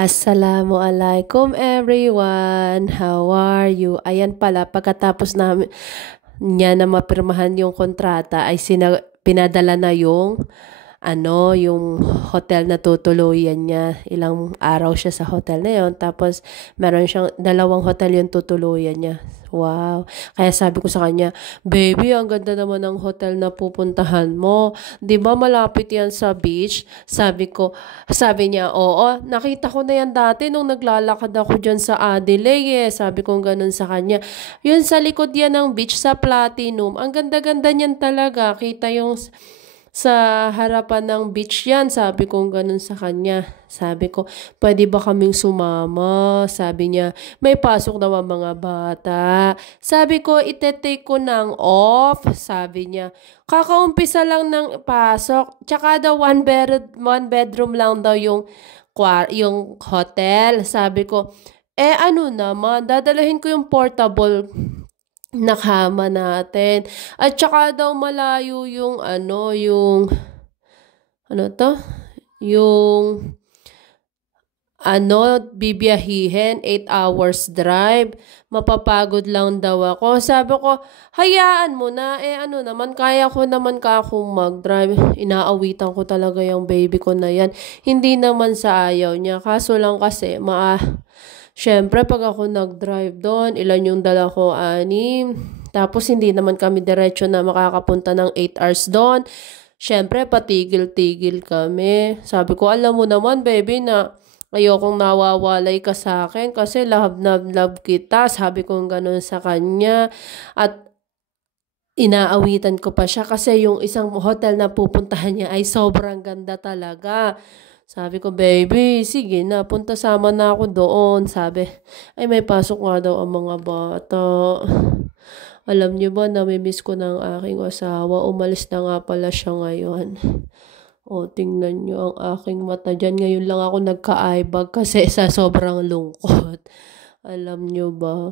Assalamualaikum everyone. How are you? Ayan pala, pagkatapos namin niya na mapirmahan yung kontrata ay pinadala na yung hotel na tutuluyan niya. Ilang araw siya sa hotel na yon. Tapos meron siyang dalawang hotel yung tutuluyan niya. Wow. Kaya sabi ko sa kanya, baby, ang ganda naman ng hotel na pupuntahan mo. 'Di ba malapit yan sa beach? Sabi niya, oo, nakita ko na yan dati nung naglalakad ako dyan sa Adelaide. Sabi ko ganun sa kanya. Yun sa likod yan ng beach sa Platinum. Ang ganda-ganda niyan talaga. Kita yung sa harapan ng beach yan. Sabi ko ganun sa kanya. Sabi ko, pwede ba kaming sumama? Sabi niya, may pasok daw ang mga bata. Sabi ko, itetake ko ng off. Sabi niya, kakaumpisa lang ng pasok. Tsaka daw one bedroom lang daw yung hotel. Sabi ko, ano naman, dadalahin ko yung portable na kama natin. At saka daw malayo yung bibiyahihin, 8 hours drive. Mapapagod lang daw ako. Sabi ko, hayaan mo na. Ano naman, kaya ko naman akong mag-drive. Inaawitan ko talaga yung baby ko na yan. Hindi naman sa ayaw niya. Kaso lang kasi, syempre, pag ako nag-drive doon, ilan yung dala ko? 6. Tapos, hindi naman kami diretso na makakapunta ng 8 hours doon. Syempre, patigil-tigil kami. Sabi ko, alam mo naman, baby, na ayokong nawawalay ka sa akin kasi love kita. Sabi ko ganun sa kanya. At inaawitan ko pa siya kasi yung isang hotel na pupuntahan niya ay sobrang ganda talaga. Sabi ko, baby, sige na, sama na ako doon. Sabi, ay may pasok nga daw ang mga bata. Alam niyo ba, namimiss ko ng aking asawa. Umalis na nga pala siya ngayon. O, tingnan niyo ang aking mata dyan. Ngayon lang ako nagka-eyebag kasi sa sobrang lungkot. Alam niyo ba,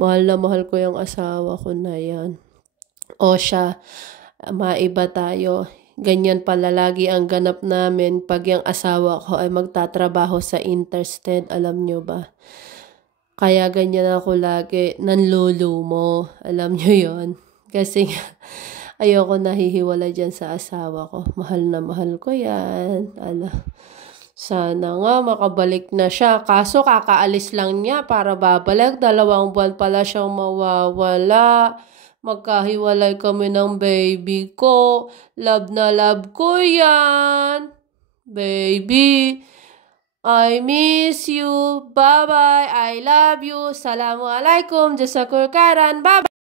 mahal na mahal ko yung asawa ko na yan. O siya, maiba tayo. Ganyan pala lagi ang ganap namin pag yung asawa ko ay magtatrabaho sa interstate, alam nyo ba? Kaya ganyan ako lagi, nanlulumo, alam nyo yon. Kasi ayoko nahihiwala dyan sa asawa ko. Mahal na mahal ko yan. Sana nga makabalik na siya. Kaso kakaalis lang niya para babalik. 2 buwan pala siyang mawawala. Magkahiwalay kami ng baby ko. Love na love ko yan. Baby, I miss you. Bye-bye. I love you. Assalamualaikum. Jazakallah khairan. Bye-bye.